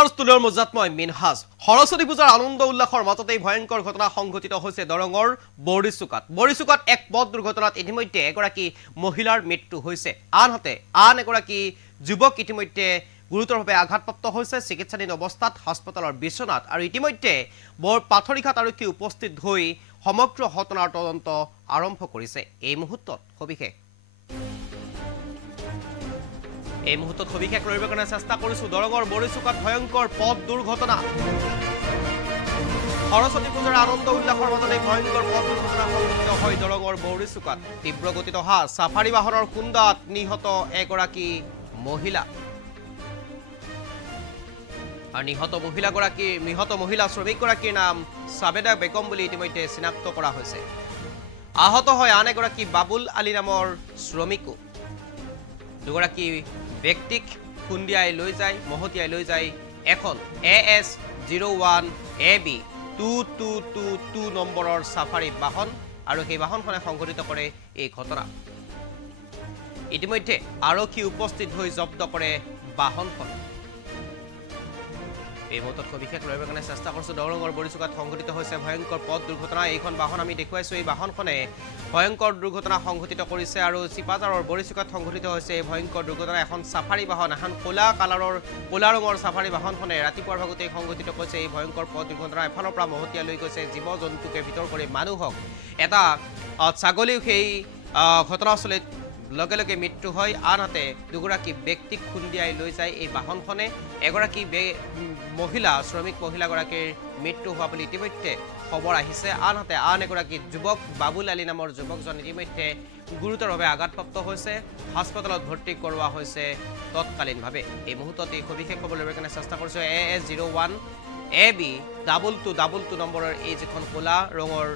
সোণৰ ষ্টুলৰ মুজাতময় মিনহাজ সৰস্বতী পূজাৰ আনন্দ উল্লাসৰ মাজতে ভয়ংকৰ ঘটনা সংঘটিত হৈছে দৰঙৰ বৰিচুকাত এক পথ দুৰ্ঘটনাত ইতিমধ্যে এগৰাকী মহিলাৰ মৃত্যু হৈছে আনহাতে আন এগৰাকী যুৱক ইতিমধ্যে গুৰুতৰভাৱে আঘাতপ্ৰাপ্ত হৈছে চিকিৎসাধীন অৱস্থাত হাস্পতালৰ বিছনাত আৰু ইতিমধ্যে পাথৰিঘাট আৰক্ষী উপস্থিত হৈ সমগ্ৰ ঘটনাৰ তদন্ত আৰম্ভ কৰিছে এই মুহূৰ্তত সবিশেষ লৰিবৰ কাৰণে চেষ্টা কৰিছো দৰঙৰ বৰিচুকাত ভয়ংকৰ পথ দুৰ্ঘটনা সৰস্বতী পূজাৰ আনন্দ উল্লাসৰ মাজতে ভয়ংকৰ পথ দুৰ্ঘটনা সংঘটিত হয় দৰঙৰ বৰিচুকাত তীব্ৰ গতিত অহা সাফাৰী বাহনৰ খুন্দাত নিহত এগৰাকী মহিলা আৰু নিহত মহিলা শ্ৰমিকগৰাকীৰ নাম সাবেদা বেগম বুলি ইতিমধ্যে চিনাক্ত কৰা হৈছে আহত হয় আন এগৰাকী বাবুল আলী নামৰ শ্ৰমিকো দুগৰাকী ব্যক্তিক খুন্দিয়াই লৈ যায় এখন AS01 AB 2222 নম্বৰৰ সাফাৰী বাহন আৰু সেই বাহনখনে সংঘটিত কৰে এই ঘটনা ইতিমধ্যে আৰক্ষী উপস্থিত হৈ জব্দ কৰে বাহনখন এই মুহূৰ্তত সবিশেষ লৰিবৰ কাৰণে চেষ্টা কৰিছো দৰঙৰ বৰিচুকাত সংঘটিত হৈছে ভয়ংকৰ পথ দুৰ্ঘটনা এইখন বাহন আমি দেখুৱাইছো এই বাহনখনে ভয়ংকৰ দুৰ্ঘটনা সংঘটিত কৰিছে আৰু চিপাজাৰৰ বৰিচুকাত সংঘটিত হৈছে এই ভয়ংকৰ দুৰ্ঘটনা এখন সাফাৰী বাহন এখন ক'লা ৰঙৰ সাফাৰী বাহনখনে ৰাতিপুৱাৰ ভাগতে সংঘটিত কৰিছে এই ভয়ংকৰ পথ দুৰ্ঘটনা এফালৰ পৰা মহতিয়া লৈ গৈছে জীৱ জন্তুকে ভিতৰ কৰি মানুহক এটা ছাগলীও সেই ঘটনাস্থলীত লগে লগে মৃত্যু হয় আনহাতে দুগৰাকী ব্যক্তিক খুন্দিয়াই লৈ যায় এই বাহনখনে এগৰাকী শ্ৰমিক মহিলাগৰাকীৰ মৃত্যু হোৱা বুলি ইতিমধ্যে খবৰ আহিছে আনহাতে আন এগৰাকী যুৱক বাবুল আলী নামৰ যুৱকজন ইতিমধ্যে গুৰুতৰভাৱে আঘাতপ্ৰাপ্ত হৈছে হাস্পতালত ভৰ্তি কৰোৱা হৈছে তৎকালীনভাৱে এই মুহূৰ্তত এই সবিশেষ খবৰ ল'বৰ কাৰণে চেষ্টা কৰিছো AS01 AB 2222 নম্বৰৰ এই যিখন ক'লা ৰঙৰ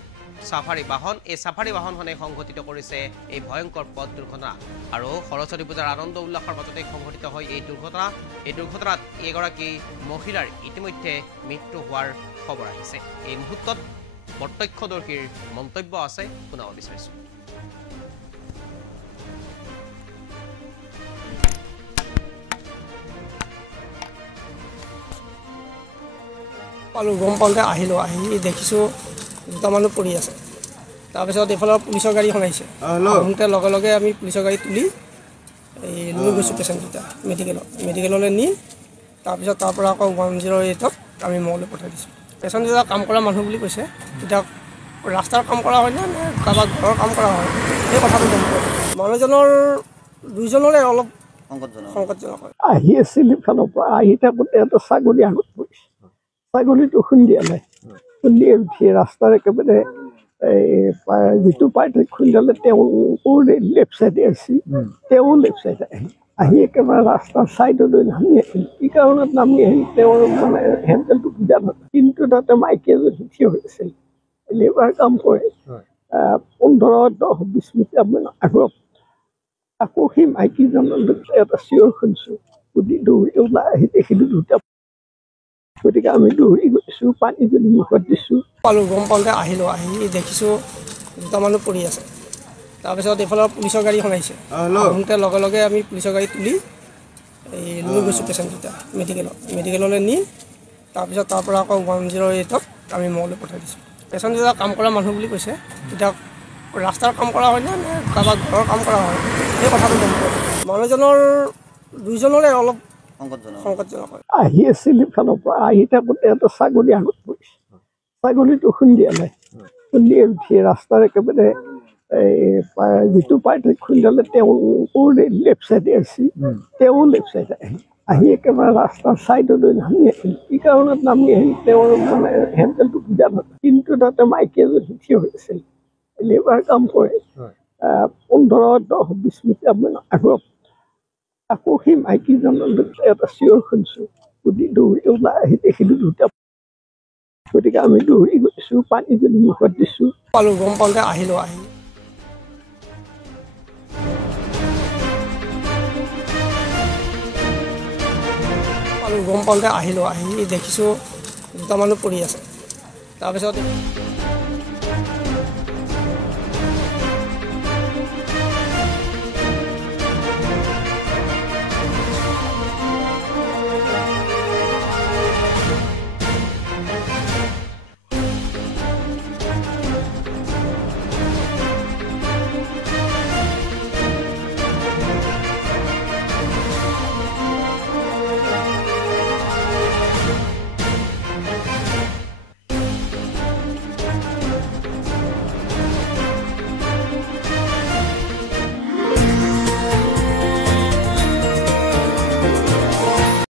সাফাৰী বাহন এই সাফাৰী বাহনখনে সংঘটিত কৰিছে এই ভয়ংকৰ পথ দুৰ্ঘটনা আৰু সৰস্বতী পূজাৰ আনন্দ উল্লাসৰ মাজতে সংঘটিত হয় এই দুৰ্ঘটনাত এগৰাকী মহিলাৰ ইতিমধ্যে মৃত্যু হোৱাৰ খবৰ আহিছে এই মুহূৰ্তত প্ৰত্যক্ষদৰ্শীৰ মন্তব্য আছে শুনাব বিচাৰিছো গম পাওঁতে আহিলোঁ আহি দেখিছোঁ দুটা মানুহ পৰি আছে তাৰপিছত এইফালৰ পুলিচৰ গাড়ীখন আহিছে আহোঁতে লগে লগে আমি পুলিচৰ গাড়ী তুলি এই লৈ গৈছোঁ পেচেণ্ট দুটা মেডিকেললৈ নি তাৰপিছত তাৰ পৰা আকৌ 108ত আমি মলৈ পঠাই দিছোঁ পেচেণ্ট দুটা কাম কৰা মানুহ বুলি কৈছে এতিয়া ৰাস্তাৰ কাম কৰা হয় নে কাৰোবাৰ ঘৰৰ কাম কৰা হয় সেই কথাটো গম পোৱা মানুহজনৰ দুইজনৰে অলপ সংকটজনক হয় আহি আছিল ইফালৰ পৰা আহি থাকোঁতে এটা ছাগলী আগত পৰিছে ছাগলীটো খুন্দিয়ালে খুন্দিয়াই উঠি ৰাস্তাৰ একেবাৰে যিটো পাৰ্টি খুন্দিয়ালে তেওঁ লেফ্ট চাইডে আছিল তেওঁ লেফ্ট চাইডে আহি একেবাৰে ৰাস্তাৰ ছাইডলৈ নামি আহিল কি কাৰণত নামি আহিল তেওঁৰ মানে হেণ্ডেলটো বুজা নাছিল কিন্তু তাতে মাইকী এজনী থিয় হৈ আছিল লেবাৰ কাম কৰে 15-20 মিনিট আগত আকৌ সেই মাইকীজনলৈ এটা চিঞৰ শুনিছোঁ সুধি দৌৰি ওলাই আহি দেখিলোঁ দুটা গতিকে আমি দৌৰি গৈছোঁ পানী যদি মুখত দিছোঁ গম পাওঁতে আহিলোঁ আহি দেখিছোঁ দুটা মানুহ পৰি আছে তাৰপিছত এইফালৰ পুলিচৰ গাড়ীখন আহিছে আহোঁতে লগে লগে আমি পুলিচৰ গাড়ী তুলি এই লৈ গৈছোঁ পেচেণ্ট দুটা মেডিকেললৈ নি তাৰপিছত তাৰ পৰা আকৌ 108ত আমি মলৈ পঠাই দিছোঁ পেচেণ্ট দুটা কাম কৰা মানুহ বুলি কৈছে এতিয়া ৰাস্তাৰ কাম কৰা হয় নে কাৰোবাৰ ঘৰৰ কাম কৰা হয় সেই কথাটো গম পোৱা মানুহজনৰ দুইজনৰে অলপ সংকটজনক হয় আহি আছিল ইফালৰ পৰা আহি থাকোঁতে এটা ছাগলী আগত পৰিছে ছাগলীটো খুন্দিয়ালে উঠি ৰাস্তাৰ একেবাৰে যিটো পাৰ্টি খুন্দিয়ালে তেওঁ লেফ্ট চাইডে আছিল তেওঁ লেফ্ট চাইডে আহি একেবাৰে ৰাস্তাৰ ছাইডলৈ নামি আহিল কি কাৰণত নামি আহিল তেওঁৰ মানে হেণ্ডেলটো বুজা নাছিল কিন্তু তাতে মাইকী এজনী থিয় হৈ আছিল লেবাৰ কাম কৰে 15-20 মিনিট আগত আকৌ সেই মাইকীজনলৈ এটা চিঞৰ শুনিছোঁ সুধি দৌৰি ওলাই আহি দেখিলোঁ দুটা গতিকে আমি দৌৰি গৈছোঁ পানী যদি মুখত দিছোঁ গম পাওঁতে আহিলোঁ আহি দেখিছোঁ দুটা মানুহ পৰি আছে তাৰপিছত